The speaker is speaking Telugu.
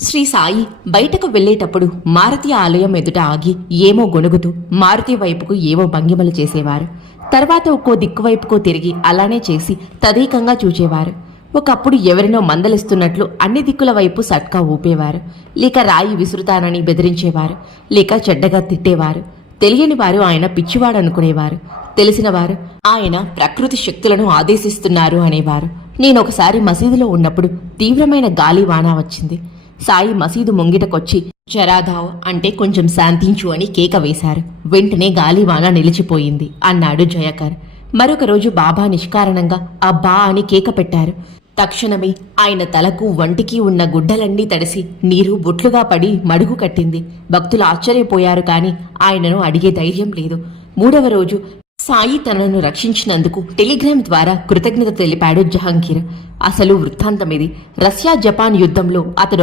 శ్రీ సాయి బయటకు వెళ్లేటప్పుడు మారుతి ఆలయం ఎదుట ఆగి ఏమో గొణుగుతూ మారుతి వైపుకు ఏవో భంగిమలు చేసేవారు. తర్వాత ఒక్కో దిక్కువైపుకో తిరిగి అలానే చేసి తదేకంగా చూచేవారు. ఒకప్పుడు ఎవరినో మందలిస్తున్నట్లు అన్ని దిక్కుల వైపు సట్కా ఊపేవారు. లేక రాయి విసురుతానని బెదిరించేవారు. లేక చెడ్డగా తిట్టేవారు. తెలియని వారు ఆయన పిచ్చివాడనుకునేవారు. తెలిసిన వారు ఆయన ప్రకృతి శక్తులను ఆదేశిస్తున్నారు అనేవారు. నేనొకసారి మసీదులో ఉన్నప్పుడు తీవ్రమైన గాలి వాన వచ్చింది. సాయి మసీదు ముంగిటకొచ్చి జరాదావ్ అంటే కొంచెం శాంతించు అని కేక వేశారు. వెంటనే గాలివాన నిలిచిపోయింది అన్నాడు జయకర్. మరొక రోజు బాబా నిష్కారణంగా అబ్బా అని కేక పెట్టారు. తక్షణమే ఆయన తలకు వంటికి ఉన్న గుడ్డలన్నీ తడిసి నీరు బొట్లుగా పడి మడుగు కట్టింది. భక్తులు ఆశ్చర్యపోయారు, కాని ఆయనను అడిగే ధైర్యం లేదు. మూడవ రోజు సాయి తనను రక్షించినందుకు టెలిగ్రామ్ ద్వారా కృతజ్ఞత తెలిపాడు జహంగీర్. అసలు వృత్తాంతమిది. రష్యా జపాన్ యుద్ధంలో అతడు